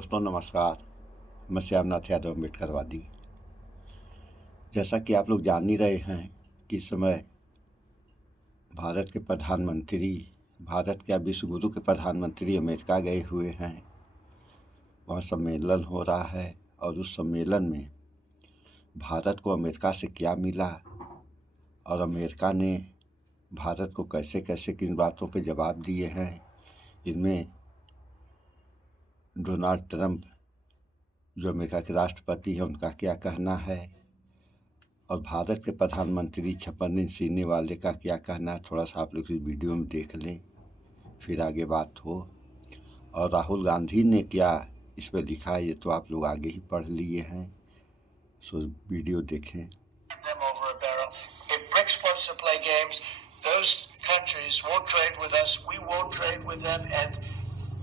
दोस्तों नमस्कार। मैं श्यामनाथ यादव अम्बेडकरवादी। जैसा कि आप लोग जान ही रहे हैं कि इस समय भारत के विश्व गुरु के प्रधानमंत्री अमेरिका गए हुए हैं। वहाँ सम्मेलन हो रहा है और उस सम्मेलन में भारत को अमेरिका से क्या मिला और अमेरिका ने भारत को कैसे कैसे किन बातों पे जवाब दिए हैं, इनमें डोनाल्ड ट्रंप जो अमेरिका के राष्ट्रपति हैं उनका क्या कहना है और भारत के प्रधानमंत्री 56 इंच सीने वाले का क्या कहना है, थोड़ा सा आप लोग इस वीडियो में देख लें, फिर आगे बात हो। और राहुल गांधी ने क्या इस पर लिखा है ये तो आप लोग आगे ही पढ़ लिए हैं, सो वीडियो देखें।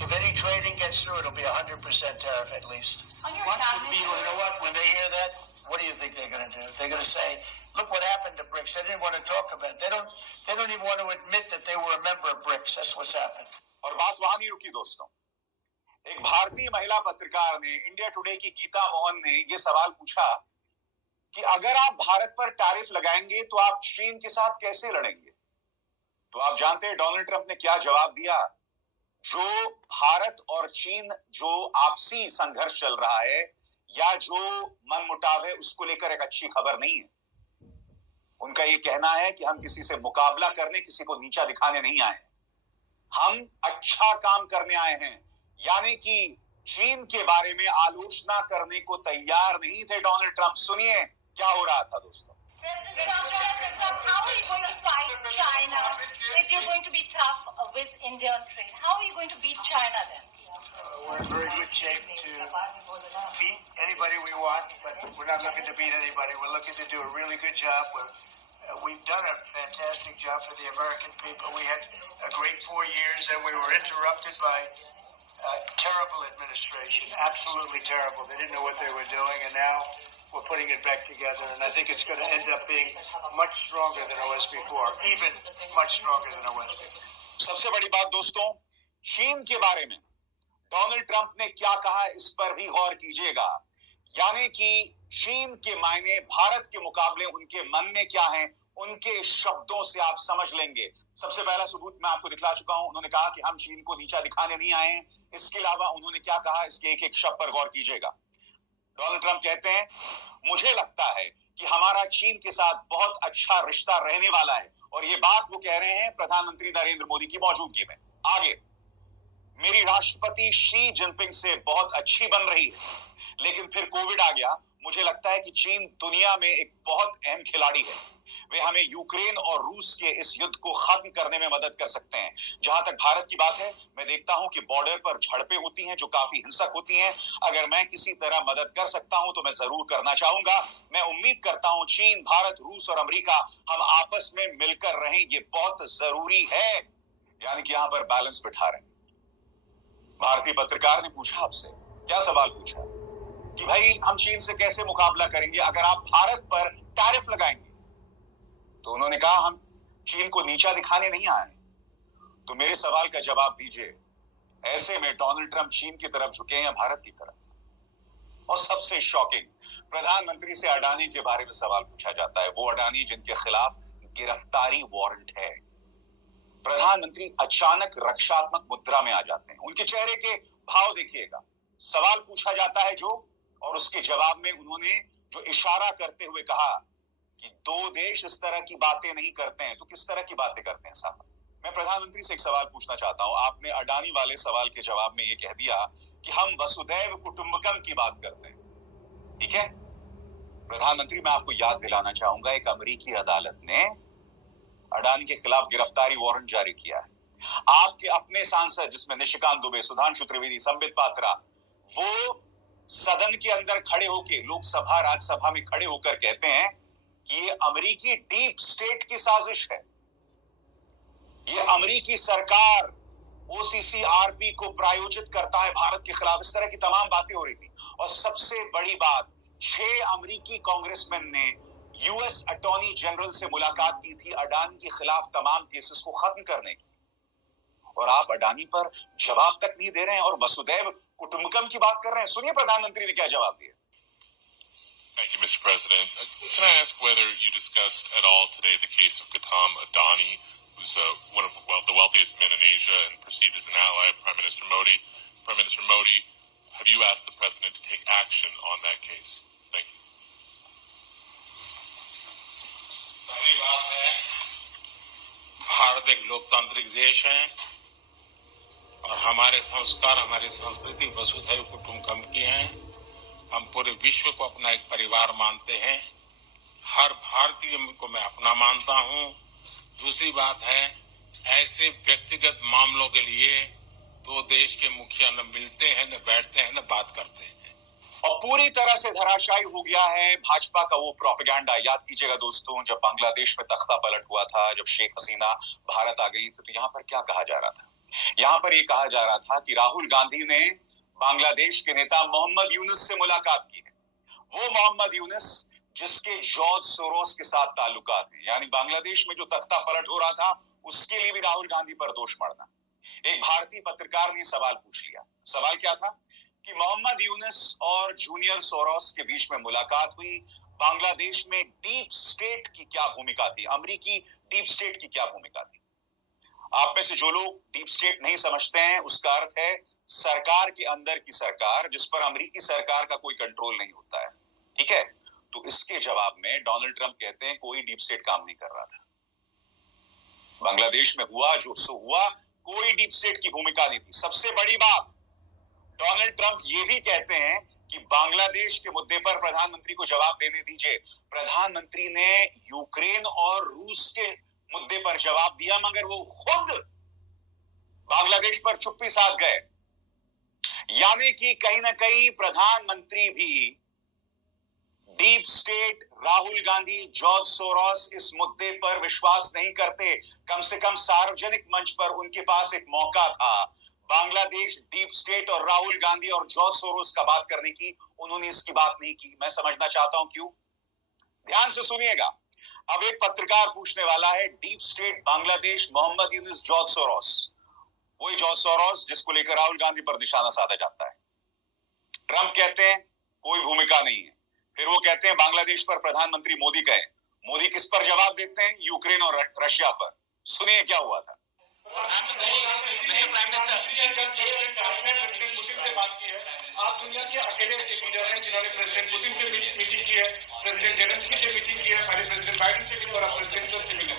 If any trading gets through, it'll be 100% tariff at least. You know what? When they hear that, what do you think they're going to do? They're going to say, "Look what happened to BRICS." They didn't want to talk about it. They don't even want to admit that they were a member of BRICS. That's what's happened. और बात वहां नहीं रुकी दोस्तों। एक भारतीय महिला पत्रकार ने, इंडिया टुडे की गीता मोहन ने ये सवाल पूछा कि अगर आप भारत पर टैरिफ लगाएंगे तो आप चीन के साथ कैसे लड़ेंगे। तो आप जानते हैं डोनाल्ड ट्रंप ने क्या जवाब दिया। जो भारत और चीन जो आपसी संघर्ष चल रहा है या जो मनमुटाव है उसको लेकर एक अच्छी खबर नहीं है। उनका ये कहना है कि हम किसी से मुकाबला करने, किसी को नीचा दिखाने नहीं आए, हम अच्छा काम करने आए हैं। यानी कि चीन के बारे में आलोचना करने को तैयार नहीं थे डोनाल्ड ट्रंप। सुनिए क्या हो रहा था दोस्तों। How are you going to fight China if you're going to be tough with India on trade? How are you going to beat China then? We're in very good shape to beat anybody we want, but we're not looking to beat anybody. We're looking to do a really good job. We've done a fantastic job for the American people. We had a great 4 years, and we were interrupted by terrible administration, absolutely terrible. They didn't know what they were doing, and now we're putting it back together, and I think it's going to end up being much stronger than it was before, even much stronger than it was before. सबसे बड़ी बात दोस्तों, चीन के बारे में Donald Trump ने क्या कहा इस पर भी गौर कीजिएगा। यानी कि चीन के मायने भारत के मुकाबले उनके मन में क्या है, उनके शब्दों से आप समझ लेंगे। सबसे पहला सबूत मैं आपको दिखला चुका हूं। उन्होंने कहा कि हम चीन को नीचा दिखाने नहीं आए हैं। इसके अलावा उन्होंने क्या कहा, इसके एक एक शब्द पर गौर कीजिएगा। डोनाल्ड ट्रंप कहते हैं, मुझे लगता है कि हमारा चीन के साथ बहुत अच्छा रिश्ता रहने वाला है। और ये बात वो कह रहे हैं प्रधानमंत्री नरेंद्र मोदी की मौजूदगी में। आगे, मेरी राष्ट्रपति शी जिनपिंग से बहुत अच्छी बन रही है, लेकिन फिर कोविड आ गया। मुझे लगता है कि चीन दुनिया में एक बहुत अहम खिलाड़ी है। वे हमें यूक्रेन और रूस के इस युद्ध को खत्म करने में मदद कर सकते हैं। जहां तक भारत की बात है, मैं देखता हूं कि बॉर्डर पर झड़पें होती हैं जो काफी हिंसक होती हैं। अगर मैं किसी तरह मदद कर सकता हूं तो मैं जरूर करना चाहूंगा। मैं उम्मीद करता हूं चीन, भारत, रूस और अमेरिका हम आपस में मिलकर रहें, ये बहुत जरूरी है। यानी कि यहां पर बैलेंस बिठा रहे हैं। भारतीय पत्रकार ने पूछा आपसे, क्या सवाल पूछा कि भाई हम चीन से कैसे मुकाबला करेंगे अगर आप भारत पर टैरिफ लगाएंगे। तो उन्होंने कहा हम चीन को नीचा दिखाने नहीं आए। तो मेरे सवाल का जवाब दीजिए, ऐसे में डोनाल्ड ट्रंप चीन की तरफ झुके या भारत की तरफ। और सबसे शॉकिंग, प्रधानमंत्री से अडानी के बारे में सवाल पूछा जाता है। वो अडानी जिनके खिलाफ गिरफ्तारी वारंट है। प्रधानमंत्री अचानक रक्षात्मक मुद्रा में आ जाते हैं। उनके चेहरे के भाव देखिएगा। सवाल पूछा जाता है जो, और उसके जवाब में उन्होंने जो इशारा करते हुए कहा कि दो देश इस तरह की बातें नहीं करते हैं, तो किस तरह की बातें करते हैं साहब। मैं प्रधानमंत्री से एक सवाल पूछना चाहता हूं। आपने अडानी वाले सवाल के जवाब में ये कह दिया कि हम वसुधैव कुटुंबकम की बात करते हैं, ठीक है। प्रधानमंत्री, मैं आपको याद दिलाना चाहूंगा, एक अमेरिकी अदालत ने अडानी के खिलाफ गिरफ्तारी वारंट जारी किया है। आपके अपने सांसद, जिसमें निशिकांत दुबे, सुधांशु त्रिवेदी, संबित पात्रा, वो सदन के अंदर खड़े होकर, लोकसभा राज्यसभा में खड़े होकर कहते हैं कि ये अमेरिकी डीप स्टेट की साजिश है। ये अमेरिकी सरकार ओसीसीआरपी को प्रायोजित करता है भारत के खिलाफ। इस तरह की तमाम बातें हो रही थी। और सबसे बड़ी बात, 6 अमेरिकी कांग्रेसमैन ने यूएस अटॉर्नी जनरल से मुलाकात की थी अडानी के खिलाफ तमाम केसेस को खत्म करने की। और आप अडानी पर जवाब तक नहीं दे रहे हैं और वसुधैव कुटुंबकम की बात कर रहे हैं। सुनिए प्रधानमंत्री ने क्या जवाब दिया। Thank you, Mr. President. Can I ask whether you discussed at all today the case of Gautam Adani, who's one of the wealthiest men in Asia and perceived as an ally of Prime Minister Modi? Prime Minister Modi, have you asked the President to take action on that case? Thank you. पहली बात है, भारत एक लोकतांत्रिक देश है और हमारे संस्कार, हमारी संस्कृति वसुधैव कुटुंबकम की हैं। हम पूरे विश्व को अपना एक परिवार मानते हैं। हर भारतीय को मैं अपना मानता हूं। दूसरी बात है, ऐसे व्यक्तिगत मामलों के लिए दो देश के मुखिया न मिलते हैं, न बैठते हैं, न बात करते हैं। और पूरी तरह से धराशायी हो गया है भाजपा का वो प्रोपेगेंडा। याद कीजिएगा दोस्तों, जब बांग्लादेश में तख्ता पलट हुआ था, जब शेख हसीना भारत आ गई थी, तो यहाँ पर क्या कहा जा रहा था? यहाँ पर ये कहा जा रहा था कि राहुल गांधी ने बांग्लादेश के नेता मोहम्मद यूनुस से मुलाकात की है। वो मोहम्मद यूनुस जिसके जॉर्ज सोरोस के साथ ताल्लुकात हैं, यानी बांग्लादेश में जो तख्ता पलट हो रहा था उसके लिए भी राहुल गांधी पर दोष मढ़ना। एक भारतीय पत्रकार ने सवाल पूछ लिया। सवाल क्या था कि मोहम्मद यूनुस और जूनियर सोरोस के बीच में मुलाकात हुई, बांग्लादेश में डीप स्टेट की क्या भूमिका थी, अमेरिकी डीप स्टेट की क्या भूमिका थी। आप में से जो लोग डीप स्टेट नहीं समझते हैं, उसका अर्थ है सरकार के अंदर की सरकार, जिस पर अमेरिकी सरकार का कोई कंट्रोल नहीं होता है। ठीक है, तो इसके जवाब में डोनाल्ड ट्रंप कहते हैं कोई डीप स्टेट काम नहीं कर रहा था। बांग्लादेश में हुआ जो सो हुआ, कोई डीप स्टेट की भूमिका नहीं थी। सबसे बड़ी बात, डोनाल्ड ट्रंप ये भी कहते हैं कि बांग्लादेश के मुद्दे पर प्रधानमंत्री को जवाब देने दीजिए। प्रधानमंत्री ने यूक्रेन और रूस के मुद्दे पर जवाब दिया, मगर वो खुद बांग्लादेश पर चुप्पी साध गए। यानी कि कहीं ना कहीं प्रधानमंत्री भी deep state, Rahul Gandhi, George Soros इस मुद्दे पर विश्वास नहीं करते। कम से कम सार्वजनिक मंच पर उनके पास एक मौका था बांग्लादेश, डीप स्टेट और राहुल गांधी और जॉर्ज सोरोस का बात करने की, उन्होंने इसकी बात नहीं की। मैं समझना चाहता हूं क्यों, ध्यान से सुनिएगा। अब एक पत्रकार पूछने वाला है, deep state, Bangladesh, Mohammad Yunus, George Soros, वही जॉर्ज सोरोस जिसको लेकर राहुल गांधी पर निशाना साधा जाता है। ट्रंप कहते हैं कोई भूमिका नहीं है, फिर वो कहते हैं बांग्लादेश पर प्रधानमंत्री मोदी कहे। मोदी किस पर जवाब देते हैं? यूक्रेन और रशिया पर। सुनिए क्या हुआ था। प्रेसिडेंट पुतिन से बात की है। आप दुनिया के अकेले ऐसे लीडर हैं जिन्होंने प्रेसिडेंट पुतिन से मीटिंग की है, प्रेसिडेंट जेलेंस्की से मीटिंग की है, पहले प्रेसिडेंट बाइडेन से मिले और अब प्रेसिडेंट ट्रंप से मिले।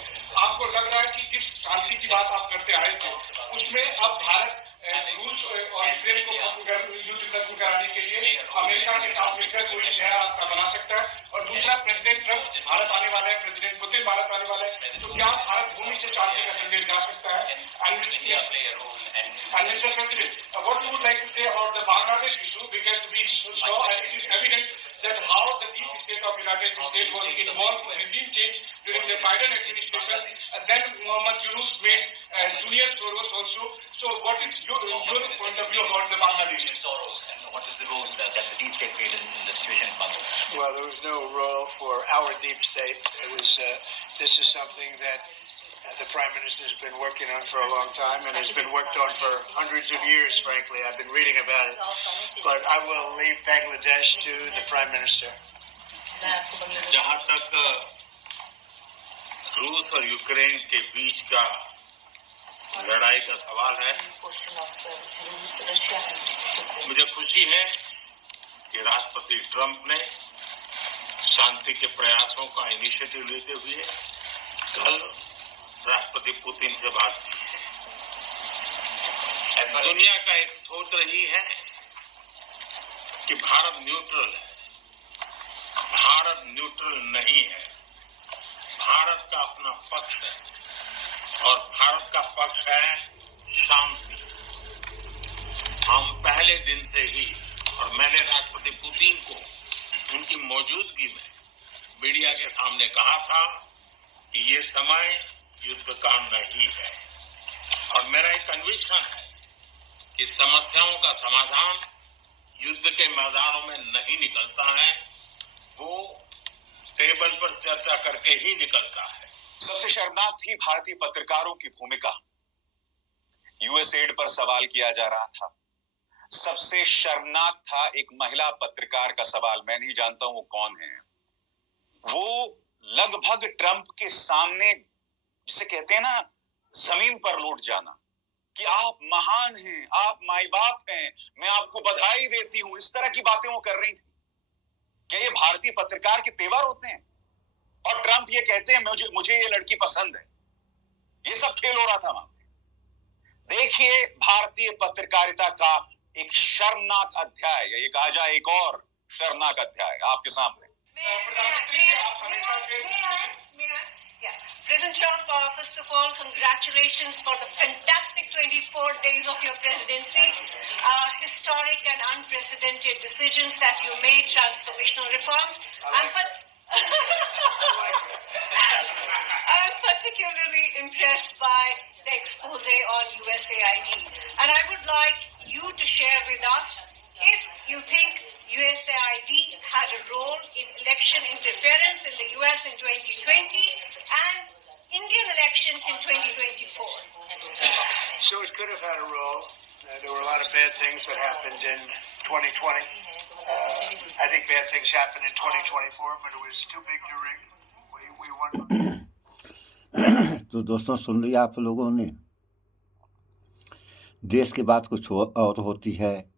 आपको लग रहा है कि जिस शांति की बात आप करते आए थे, उसमें अब भारत रूस और यूक्रेन को युद्ध खत्म कराने के लिए अमेरिका के साथ मिलकर कोई नया रास्ता बना सकता है? और दूसरा, प्रेसिडेंट ट्रंप भारत आने वाले हैं, प्रेसिडेंट पुतिन भारत आने वाले हैं, तो क्या भारत भूमि से शांति का संदेश जा सकता है? And Mr. President, what you would like to say about the Bangladesh issue, because we saw and it is evident that how the deep state of United States was involved in regime change during the Biden administration, and then Mohammed Yunus made Junior Soros also. So what is your point of view about the Bangladesh? Soros, and what is the role that the deep state played in the situation in Bangladesh? Well, there was no role for our deep state. It was this is something that the Prime Minister has been working on for a long time and has been worked on for hundreds of years, frankly. I've been reading about it. But I will leave Bangladesh to the Prime Minister. जहां तक रूस और Ukraine के बीच का लड़ाई का सवाल है, मुझे खुशी है कि राष्ट्रपति ट्रंप ने शांति के प्रयासों का इनिशिएटिव लेते हुए कल राष्ट्रपति पुतिन से बात की है। दुनिया का एक सोच रही है कि भारत न्यूट्रल है। भारत न्यूट्रल नहीं है। भारत का अपना पक्ष है और भारत का पक्ष है शांति। हम पहले दिन से ही, और मैंने राष्ट्रपति पुतिन को उनकी मौजूदगी में मीडिया के सामने कहा था कि ये समय युद्ध का नहीं है, और मेरा एक कन्विक्शन है कि समस्याओं का समाधान युद्ध के मैदानों में नहीं निकलता है, वो टेबल पर चर्चा करके ही निकलता है। सबसे शर्मनाक थी भारतीय पत्रकारों की भूमिका। यूएसएड पर सवाल किया जा रहा था। सबसे शर्मनाक था एक महिला पत्रकार का सवाल, मैं नहीं जानता हूं वो कौन है। वो लगभग ट्रंप के सामने, जिसे कहते हैं ना जमीन पर लौट जाना, कि आप महान हैं, आप माई बाप हैं, मैं आपको बधाई देती हूं, इस तरह की बातें वो कर रही थी। क्या ये भारतीय पत्रकार के तेवर होते हैं? और ट्रंप ये कहते हैं मुझे ये लड़की पसंद है। ये सब खेल हो रहा था वहां। देखिए भारतीय पत्रकारिता का एक शर्मनाक अध्याय, या ये कहा जाए एक और शर्मनाक अध्याय आपके सामने। प्रधानमंत्री जी, आप हमेशा से President Trump, first of all, congratulations for the fantastic 24 days of your presidency. Historic and unprecedented decisions that you made, transformational reforms. I'm particularly impressed by the expose on USAID. And I would like you to share with us if you think USAID had a role in election interference in the US in 2020 and Indian elections in 2024. So it could have had a role. There were a lot of bad things that happened in 2020. I think bad things happened in 2024, but it was too big to ring. We won. तो दोस्तों सुन लिया आप लोगों ने, देश की बात कुछ और होती है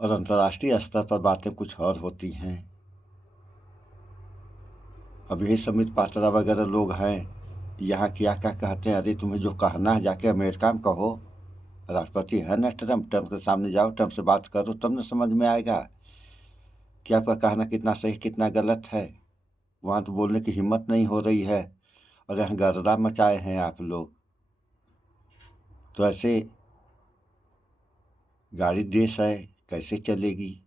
और अंतर्राष्ट्रीय स्तर पर बातें कुछ और होती हैं। अब यही समित पात्रा वगैरह लोग हैं, यहाँ क्या क्या कहते हैं। अरे तुम्हें जो कहना है जाके अमेरिका में कहो, राष्ट्रपति है ना ट्रंप के सामने जाओ, ट्रंप से बात करो, तब न समझ में आएगा कि आपका कहना कितना सही कितना गलत है। वहाँ तो बोलने की हिम्मत नहीं हो रही है और यहाँ गर्दा मचाए हैं आप लोग। तो ऐसे गाड़ी देश है, कैसे चलेगी?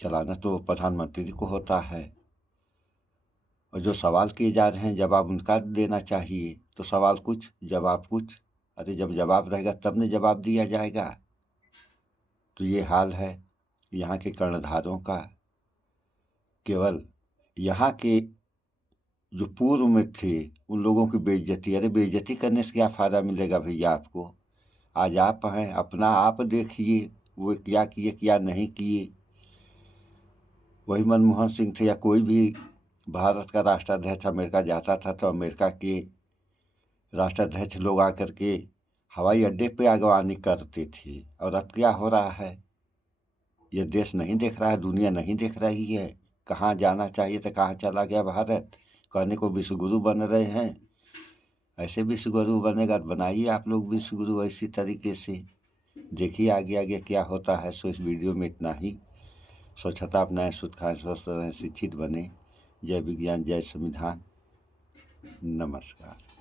चलाना तो प्रधानमंत्री को होता है, और जो सवाल किए जा रहे हैं जवाब उनका देना चाहिए। तो सवाल कुछ जवाब कुछ, अरे जब जवाब रहेगा तब न जवाब दिया जाएगा। तो ये हाल है यहाँ के कर्णधारों का। केवल यहाँ के जो पूर्व में थे उन लोगों की बेइज्जती। अरे बेइज्जती करने से क्या फ़ायदा मिलेगा भैया आपको? आज आप हैं, अपना आप देखिए वो क्या किए क्या नहीं किए। वही मनमोहन सिंह थे या कोई भी भारत का राष्ट्राध्यक्ष अमेरिका जाता था तो अमेरिका के राष्ट्राध्यक्ष लोग आकर के हवाई अड्डे पे आगवानी करते थे। और अब क्या हो रहा है? ये देश नहीं देख रहा है, दुनिया नहीं देख रही है। कहाँ जाना चाहिए तो कहाँ चला गया भारत। कहने को विश्वगुरु बन रहे हैं। ऐसे विश्वगुरु बनेगा, बनाइए आप लोग विश्वगुरु इसी तरीके से। देखिए आगे आगे क्या होता है। सो इस वीडियो में इतना ही। स्वच्छता अपनाएं, शुद्ध खाएं, स्वस्थ रहें, शिक्षित बने। जय विज्ञान, जय संविधान। नमस्कार।